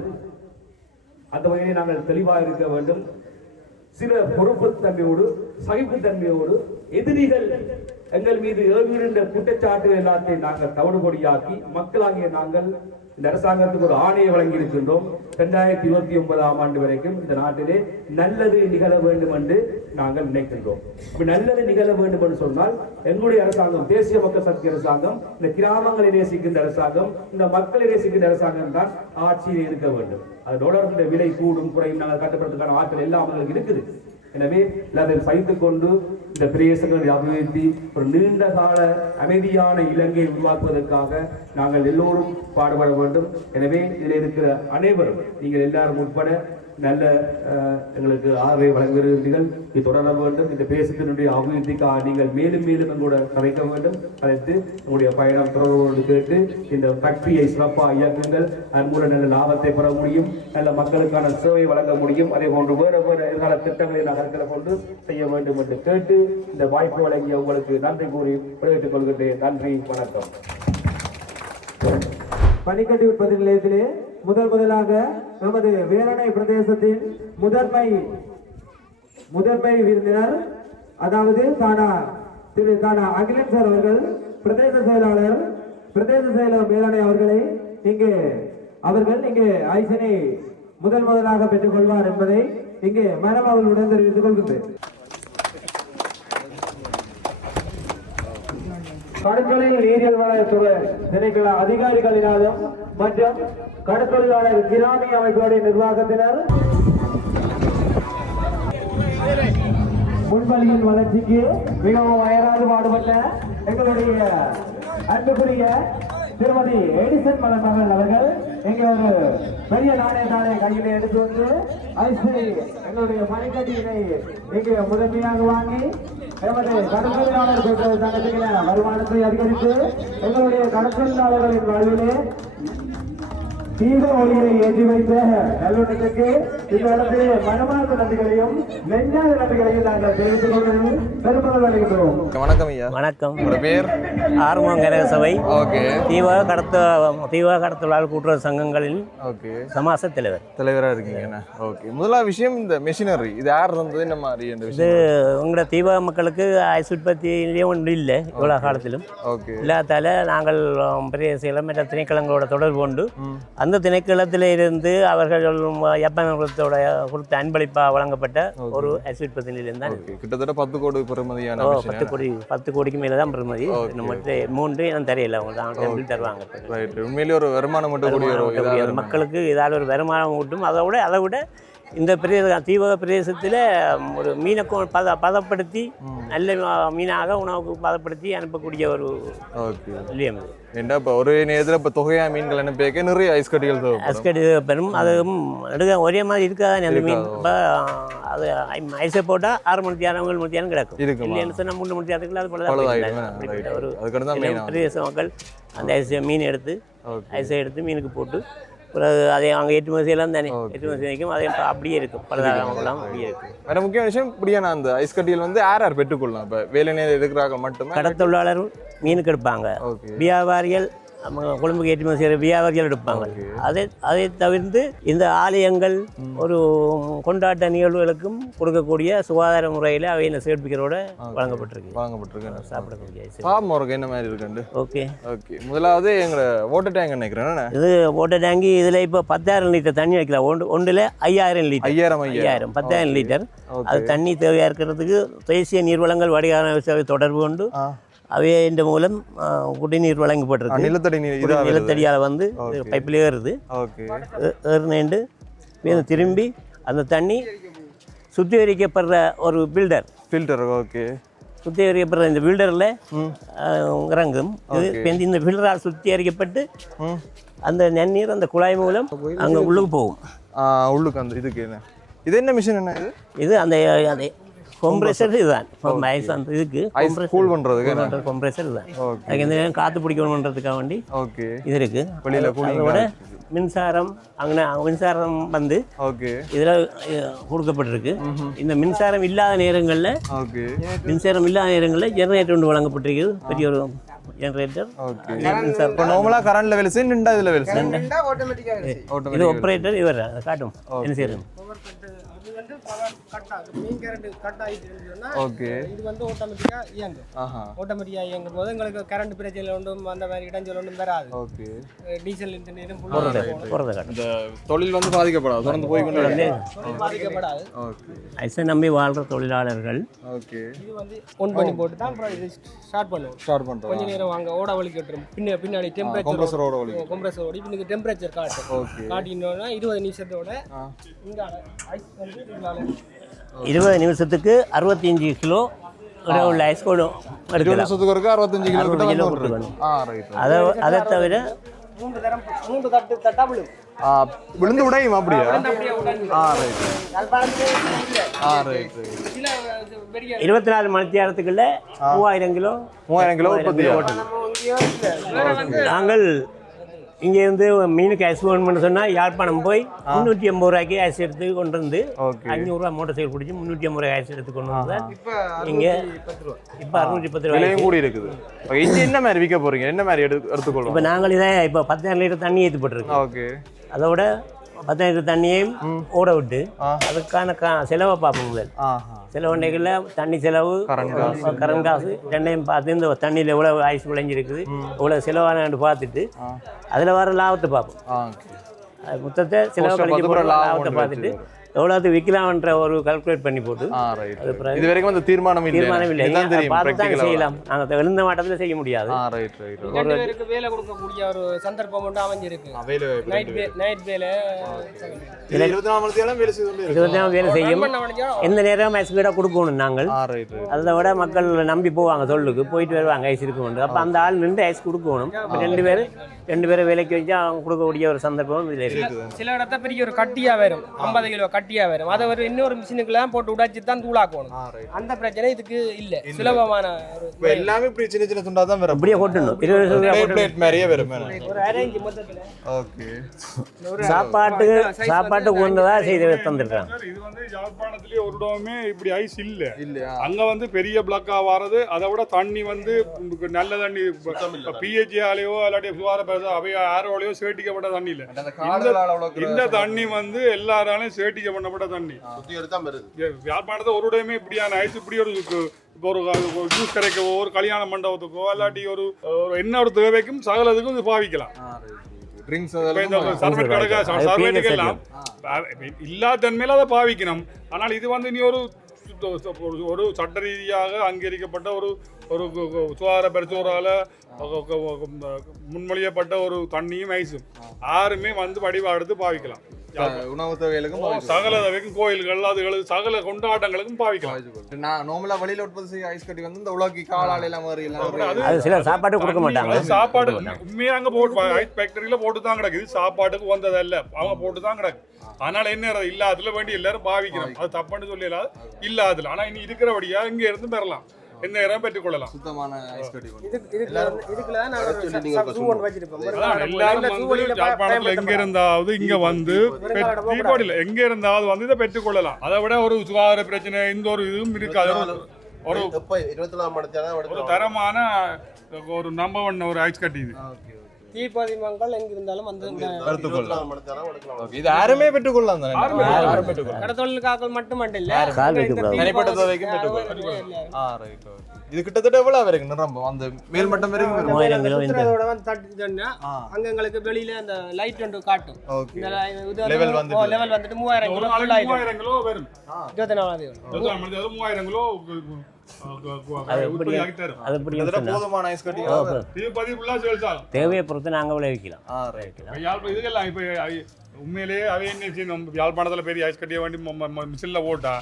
அந்த வகையிலே நாங்கள் தெளிவாக இருக்க வேண்டும். சில பொறுப்பு தன்மையோடு சகிப்புத்தன்மையோடு எதிரிகள் எங்கள் மீது ஏவிருந்த குற்றச்சாட்டுகள் எல்லாத்தையும் நாங்கள் தவிடுபொடியாக்கி மக்களாகிய நாங்கள் இந்த அரசாங்கத்துக்கு ஒரு ஆணையை வழங்கி இருக்கின்றோம். 2029ஆம் ஆண்டு வரைக்கும் இந்த நாட்டிலே நல்லது நிகழ வேண்டும் என்று நாங்கள் நினைக்கின்றோம். நல்லது நிகழ வேண்டும் என்று சொன்னால் எங்களுடைய அரசாங்கம், தேசிய மக்கள் சக்தி அரசாங்கம், இந்த கிராமங்களை நேசிக்கின்ற அரசாங்கம், இந்த மக்களை நேசிக்கின்ற அரசாங்கம் தான் ஆட்சியில் இருக்க வேண்டும். அதோட இந்த விலை கூடும் குறையும் நாங்கள் கட்டுப்படுத்துக்கான ஆற்றல் எல்லாம் அவங்களுக்கு இருக்குது. எனவே எல்லாத்தையும் சகித்துக் கொண்டு இந்த பிரதேசங்களை அபிவிருத்தி ஒரு நீண்ட கால அமைதியான இலங்கையை உருவாக்குவதற்காக நாங்கள் எல்லோரும் பாடுபட வேண்டும். எனவே இதில் இருக்கிற அனைவரும் நீங்கள் எல்லாரும் உட்பட நல்ல எங்களுக்கு ஆதரவை வழங்குகிறீர்கள். இது தொடர வேண்டும். இந்த தேசத்தினுடைய அபிவிருத்திக்காக நீங்கள் மேலும் மேலும் எங்களோட கதைக்க வேண்டும். அதற்கு உங்களுடைய பயணம் தொடர்பு கேட்டு இந்த ஃபேக்டரியை சிறப்பாக இயக்குங்கள். அதன் மூலம் நல்ல லாபத்தை பெற முடியும், நல்ல மக்களுக்கான சேவை வழங்க முடியும். அதே போன்று வேறு வேறு எதிர்கால திட்டங்களை நான் கருத்தில் கொண்டு செய்ய வேண்டும் என்று கேட்டு இந்த வாய்ப்பு வழங்கிய உங்களுக்கு நன்றி கூறி விடைபெற்றுக் கொள்கின்றேன். நன்றி, வணக்கம். பனிக்கட்டி உற்பத்தி நிலையத்திலே முதலாக நமது வேலணை பிரதேசத்தின் முதன்மை விருந்தினர், அதாவது திரு தானா அகிலன் சார் அவர்கள், பிரதேச செயலர் வேலணை அவர்களை இங்கே ஐசனை முதலாக பெற்றுக் கொள்வார் என்பதை இங்கே மேடம் அவர்களுடன் தெரிவித்துக் கொள்கின்றேன். கடற்கொழில் நீரியல் வளத்துறை திணைக்கள அதிகாரிகளினாலும் மற்றும் கடற்கொழிலாளர் கிராமிய அமைப்புடைய நிர்வாகத்தினர் முன்வழியின் வளர்ச்சிக்கு மிகவும் அயராது பாடுபட்ட எங்களுடைய அன்புக்குரிய திருமதி எடிசன் மலர்மகள் அவர்கள் இங்கே ஒரு பெரிய நாணயத்தாளை கையில் எடுத்து வந்து எங்களுடைய பனிக்கட்டியினை இங்கே முதன்மையாக வாங்கி எமது கடற்கொழிலாளர் சங்கத்தின வருமானத்தை அதிகரித்து எங்களுடைய கடற்கொழிலாளர்களின் வாழ்விலே தீப ஒளியை ஏற்றி வைத்த நல்லுணத்துக்கு இந்த இடத்திலே மனமார்ந்த நன்றிகளையும் நெஞ்சாத நன்றிகளையும் நாங்கள் தெரிவித்துக் கொண்டு பெருமளவு அளிக்கிறோம். வணக்கம் ஐயா. வணக்கம். உங்களோட பேர்? ஆறுமுகம் கரக சபை. ஓகே. தீவா கடத்தொழிலாளர் கூட்டுறவு சங்கங்களின் ஓகே சமாச தலைவராக இருக்கீங்க. ஓகே. முதலாவது விஷயம் இந்த மெஷினரி, இது யார் இருந்தது என்ன மாதிரி? இது உங்களோட தீவா மக்களுக்கு ஐஸ் உற்பத்தியிலேயே ஒன்றும் இல்லை இவ்வளோ காலத்திலும். ஓகே. இல்லாதால நாங்கள் பெரிய சில மற்ற திணைக்களங்களோட தொடர்பு கொண்டு அந்த திணைக்களத்தில் இருந்து அவர்கள் ஜப்பானோட கொடுத்த அன்பளிப்பாக வழங்கப்பட்ட ஒரு ஐஸ் உற்பத்தி நிலையம் தான். கிட்டத்தட்ட 10 கோடி பெறுமதியான 10 கோடிக்கு மேலே தான் பெறுமதி. மற்ற 3 எனக்கு தெரியல, அவங்க தான் தருவாங்க. உண்மையிலே ஒரு வருமானம் மட்டும் மக்களுக்கு ஏதாவது ஒரு வருமானம் ஊட்டும். அதை விட இந்த தீவக பிரதேசத்தில் ஒரு மீனை பதப்படுத்தி நல்ல மீனாக உணவுக்கு பதப்படுத்தி அனுப்பக்கூடிய ஒரு நிலையம் இது. ஏன்னா இப்போ ஒரே நேரத்தில் இப்போ தொகையா மீன்கள் அனுப்பிக்க நிறைய ஐஸ் கட்டிகள் ஐஸ் கட்டி பெறும். அது ஒரே மாதிரி இருக்காது அந்த மீன். இப்போ அது ஐஸை போட்டால் 6 மணி நேரம் 7 மணி நேரம் கிடக்கும். இல்லைன்னு சொன்னால் 3 மணி நேரத்துக்குள்ள அது போல ஒரு பிரதேச மக்கள் அந்த ஐஸை மீன் எடுத்து ஐஸை எடுத்து மீனுக்கு போட்டு அதை அவங்க ஏற்றுமதி செய்யலாம் தானே, ஏற்றுமதி செய்யும். அதே அப்படியே இருக்கும், பலதாரங்களாம் அப்படியே இருக்கும். வேற முக்கிய விஷயம் இப்படியான அந்த ஐஸ் கட்டியில் வந்து யார் பெற்றுக்கொள்ளலாம்? இப்போ வேலை நேரம் இருக்கிறாங்க மட்டுமே கடத்தொழிலாளர் மீனுக்கு எடுப்பாங்க, வியாபாரிகள் கொழும்புக்கு ஏற்றுமதி செய்கிற வியாபாரிகள் எடுப்பாங்க. அதை தவிர்த்து இந்த ஆலயங்கள் ஒரு கொண்டாட்ட நிகழ்வுகளுக்கும் கொடுக்கக்கூடிய சுகாதார முறையில் அவை இந்த சேர்ப்பிக்கிறோட வழங்கப்பட்டிருக்கு. சாப்பிடக்கூடிய பாம்பு என்ன மாதிரி இருக்கு? ஓகே. முதலாவது எங்களை வாட்டர் டேங்க் நினைக்கிறேன். இது வாட்டர் டேங்கு. இதில் இப்போ 10,000 லிட்டர் தண்ணி வைக்கலாம். ஒன்றில் 5,000 லிட்டர். 10,000 லிட்டர். அது தண்ணி தேவையாக இருக்கிறதுக்கு தேசிய நீர்வளங்கள் வடிகால் சேவை தொடர்பு கொண்டு அவையே இந்த மூலம் குடிநீர் வழங்கப்பட்டிருக்கு. நிலத்தடியால் வந்து பைப்பில் ஏறுது. ஏறினேண்டு திரும்பி அந்த தண்ணி சுத்திகரிக்கப்படுற ஒரு ஃபில்டர். ஓகே. சுத்திகரிக்கப்படுற இந்த ஃபில்டரில் இறங்கும். இது இந்த ஃபில்டரால் சுத்திகரிக்கப்பட்டு அந்த நன்னீர் அந்த குழாய் மூலம் அங்கே உள்ளுக்கு போகும். உள்ளுக்கு அந்த இதுக்கு இது என்ன மிஷின்? என்ன இது? அந்த கம்ப்ரெசர் இதுதான். ஐஸ் அந்த இதுக்கு கூல் பண்ணுறதுக்கு கம்ப்ரெசர் இதுதான். அதுக்கு எந்த நேரம் காற்று பிடிக்கணுன்றதுக்காக வேண்டி இது இருக்கு. அதோட மின்சாரம் வந்து இதில் கொடுக்கப்பட்டிருக்கு. இந்த மின்சாரம் இல்லாத நேரங்களில் ஜெனரேட்டர் ஒன்று வழங்கப்பட்டிருக்கு. பெரிய ஒரு ஜெனரேட்டர். இப்போ நார்மலாக கரண்ட்ல வேலை செய்யும், நின்றா இதில் வேலை செய்யும். இது ஆப்ரேட்டர் இவர் காட்டும் என்ன செய்யணும். இது வந்து ஆட்டோமேட்டிக்காக இயங்கும். ஆட்டோமேட்டிக்காக இயங்கும் போது எங்களுக்கு கரண்ட் பிரச்சனை ஒன்றும் அந்த மாதிரி இடைஞ்சல் ஒன்றும் வராது. டீசல் இந்த நேரம் இந்த தொழில் வந்து பாதிக்கப்படாது, தொடர்ந்து போய்கொண்டு பாதிக்கப்படாது. ஐஸை நம்பி வாழ்கிற தொழிலாளர்கள் இது வந்து ஒன் பண்ணி போட்டு தான் அப்புறம் இது ஸ்டார்ட் பண்ணுவோம். கொஞ்ச நேரம் வாங்க ஓட வலிக்கு விட்டுரும். பின்னாடி டெம்பரேச்சர் கம்ப்ரஸர் ஓடி பின்னுக்கு டெம்பரேச்சர் காட்டினோன்னா 20 நிமிஷத்தோட இங்கே ஐஸ் வந்து 20 நிமிஷத்துக்கு 65 கிலோ உள்ள ஐஸ் கோடும் அதை தவிர 3 தட்டா விழுந்து உடையும். அப்படியா? 24 மணி நேரத்துக்குள்ள 3000 கிலோ உற்பத்தி. நாங்கள் இங்கேருந்து மீனுக்கு ஐஸ் வேணும்னு சொன்னால் யாழ்ப்பாணம் போய் 380 ரூபாய்க்கு ஐஸ் எடுத்து கொண்டு வந்து 500 ரூபா மோட்டர் சைக்கிள் பிடிச்சி 350 ரூபாய் ஐஸ் எடுத்து கொண்டு வந்து இங்கே இப்போ 610 ரூபாய் கூடி இருக்குது. என்ன மாதிரி விற்க போறீங்க? என்ன மாதிரி எடுத்துக்கொள்ளும்? இப்போ நாங்கள் இதை இப்போ 10,000 லிட்டர் தண்ணி ஏற்றி போட்டுருக்கோம். ஓகே. அதோட 10 லிட்டர் தண்ணியையும் ஓட விட்டு அதுக்கான செலவை பார்ப்போம் முதல். செலவுண்டைகளில் தண்ணி செலவு கரண்ட் காசு ரெண்டையும் பார்த்து இந்த தண்ணியில் எவ்வளோ ஐஸ் விளைஞ்சிருக்குது எவ்வளோ செலவானு பார்த்துட்டு அதில் வர லாபத்தை பார்ப்போம். மொத்தத்தை செலவு கழிக்க போகிற லாபத்தை பார்த்துட்டு எவ்வளோது விற்கலாம்ன்ற ஒரு கால்குலேட் பண்ணி போட்டு இது வரைக்கும் அந்த தீர்மானம் இல்லை பார்த்து தான் செய்யலாம். நாங்கள் எழுந்த மாட்டத்தில் செய்ய முடியாது. வேலை கொடுக்கக்கூடிய ஒரு சந்தர்ப்பம் மட்டும் அமைஞ்சிருக்கு. நைட் வேலை 24 வேலை செய்யும். எந்த நேரம் ஸ்பீடாக கொடுக்கணும் நாங்கள். அதை விட மக்கள் நம்பி போவாங்க சொல்லுக்கு போயிட்டு வருவாங்க ஐஸ் இருக்குமெண்டு. அப்போ அந்த ஆள் நின்று ஐஸ் கொடுக்கணும். ரெண்டு பேரும் வேலைக்கு வச்சு அவங்க கொடுக்கக்கூடிய ஒரு சந்தர்ப்பம் இதில் இருக்குது. சில இடத்த பெரிய ஒரு கட்டியாக வரும், 50 கிலோ கட்டியாக வரும். அதை ஒரு இன்னொரு மிஷினுக்குலாம் போட்டு உடைச்சி தான் தூளாக்கணும். அந்த பிரச்சனை இதுக்கு இல்லை. சுலபமான எல்லாமே இப்படி சின்ன சின்ன துண்டா தான் வரும். அப்படியே கொட்டணும். 20 பிளேட் மாதிரியே வரும். ஒரு அரேஞ்ச் மொத்தத்தில் ஓகே. சாப்பாட்டுக்கு கொண்டதா செய்து தந்துடுறாங்க. இது வந்து யாழ்ப்பாணத்திலேயே ஒரு இடமே இப்படி ஐஸ் இல்லையா? அங்க வந்து பெரிய பிளாக்கா வர்றது. அதை விட தண்ணி வந்து நல்ல தண்ணி பிஹெச்ஆலையோ இல்லாட்டி சுகாதார அவையோ ஆரோலையோ சேட்டிக்கப்பட்ட தண்ணி இல்லை. இந்த தண்ணி வந்து எல்லாராலையும் சேட்டிக்க பண்ணப்பட்ட தண்ணி. யாழ்ப்பாணத்தை ஒரு இடமே இப்படியான ஐஸ் இப்படி ஒரு ஜூஸ் கரைக்கவோ ஒரு கல்யாண மண்டபத்துக்கோ இல்லாட்டி ஒரு என்ன ஒரு தேவைக்கும் சகலத்துக்கும் இது பாவிக்கலாம். இல்லா தன்மையில அதை பாவிக்கணும். ஆனால் இது வந்து நீ ஒரு சட்ட ரீதியாக அங்கீகரிக்கப்பட்ட ஒரு சுகாதார பரிசோதரால முன்மொழியப்பட்ட ஒரு தண்ணியும் ஐஸும் யாருமே வந்து வடிவா எடுத்து பாவிக்கலாம். உணவு தேவைகளுக்கும் சகல தேவைக்கும் கோயில்கள் அதுகளுக்கு சகல கொண்டாட்டங்களுக்கும் பாவிக்கலாம். நான் நார்மலா வெளியில உற்பத்தி செய்ய ஐஸ் கட்டி வந்து இந்த உலகி காலால எல்லாம் மாதிரி அது சில சாப்பாடு கொடுக்க மாட்டாங்க. சாப்பாடு உண்மையா அங்க போட்டு ஐஸ் ஃபேக்டரியில போட்டு தான் கிடக்குது. சாப்பாட்டுக்கு வந்ததல்ல, அவங்க போட்டு தான் கிடக்கு. அதனால என்ன இல்லாததுல வேண்டி எல்லாரும் பாவிக்கணும். அது தப்புன்னு சொல்லல இல்லாததுல. ஆனா இனி இருக்கிறபடியா இங்க இருந்து பெறலாம், என்ன நேரம் பெற்றுக்கொள்ளலாம். சுத்தமான ஐஸ் கட்டி யாழ்ப்பாணத்துல எங்க இருந்தாவது இங்க வந்து தீபாவளியில எங்க இருந்தாவது வந்து இதை பெற்றுக்கொள்ளலாம். அதை விட ஒரு சுகாதார பிரச்சனை இந்த ஒரு இதுவும் இருக்காது. ஒரு தரமான ஒரு நம்பர் ஒன் ஒரு ஐஸ் கட்டி இது. தீபாவளிமங்கள் எங்க இருந்தாலும் வந்து இது யாருமே பெற்றுக்கொள்ளலாம். கடத்தொழிலுக்காக்கள் மட்டுமல்ல, தனிப்பட்ட தேவைக்கும் பெற்றுக்கொள்ளலாம். இது கிட்டத்தட்ட எவ்வளவு வரைக்கும் நிரம்பும் அந்த மேல்மட்டம் வரைக்கும் அங்க எங்களுக்கு வெளியில அந்த லைட் ஒன்று காட்டும். லெவல் வந்துட்டு 3000 கிலோ வரும். 24 கிலோ 3000 கிலோ தேவையை பொறுத்து நாங்கள் விளைவிக்கலாம். இதுக்கெல்லாம் இப்போ உண்மையிலேயே அவை என்ன யாழ்ப்பாணத்தில் பெரிய ஐஸ் கட்டிய வேண்டி மிஷினில் போட்டா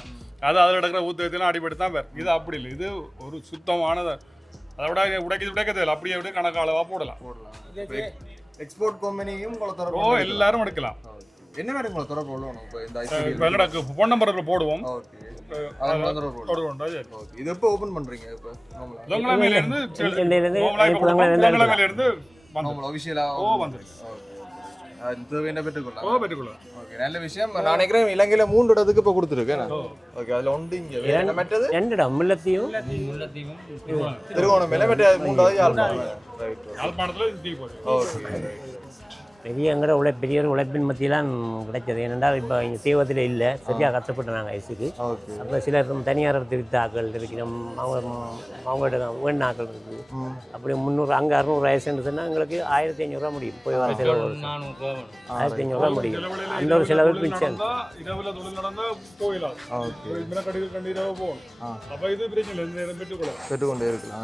அது அதில் நடக்கிற ஊத்தலாம் அடிபட்டு தான் வேறு. இது அப்படி இல்லை. இது ஒரு சுத்தமானது. அதை விட உடைக்க தேவை. அப்படியே விட கணக்கு அளவாக போடலாம். எக்ஸ்போர்ட் கம்பெனியும் எல்லாரும் எடுக்கலாம். என்ன வேணும் உங்களை தொடர்பு கொள்ளணும்? இப்போ எங்கடா ஃபோன் நம்பரில் போடுவோம். இது எப்போ ஓபன் பண்றீங்க? இப்போ நல்ல விஷயம். நான் நினைக்கிறேன் இலங்கையில 3 இடத்துக்கு இப்ப கொடுத்துருக்கேன். ஓகே, அதுல ஒன்று இங்க மற்றது 2 இடம் முல்லைத்தீவும் திருகோணமலை, மற்ற 3வது யாழ்ப்பாணத்துல. பெரிய எங்கட பெரிய ஒரு உழைப்பின் மத்தியெல்லாம் கிடைச்சது. ஏனென்றால் இப்போ இங்கே தீவத்தில் இல்லை, சரியாக கஷ்டப்பட்டு நாங்கள் ஐஸுக்கு. அப்போ சிலர் தனியார் வித்த ஆக்கள் இருக்கிறோம், அவங்கள்ட்ட வேண ஆக்கள் இருக்குது. அப்படி 300 அங்கே 600 ஐஸ்ன்னு சொன்னால் எங்களுக்கு 1500 முடியும். போய் வர செலவு 1500 முடியும். அந்த ஒரு செலவு மிச்சம்.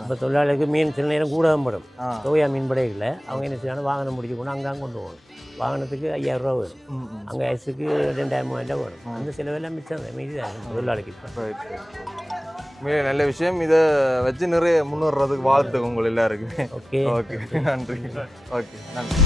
இப்போ தொழிலாளிக்கு மீன் சில நேரம் கூட படும். தோயா மீன் படையில் அவங்க என்ன செய்யணும், வாகனம் முடிச்சு கொண்டு அங்கே கொண்டு போகணும். வாகனத்துக்கு 5000 ரூபா வரும். அங்கே ஐஸுக்கு 2000-3000 வரும். அந்த செலவெல்லாம் மிச்சம் மீதி தொழிலாளிக்கு. நல்ல விஷயம். இதை வச்சு நிறைய முன்னேறதுக்கு வாழ்த்து உங்கள் எல்லாருக்குமே. ஓகே ஓகே, நன்றி. ஓகே, நன்றி.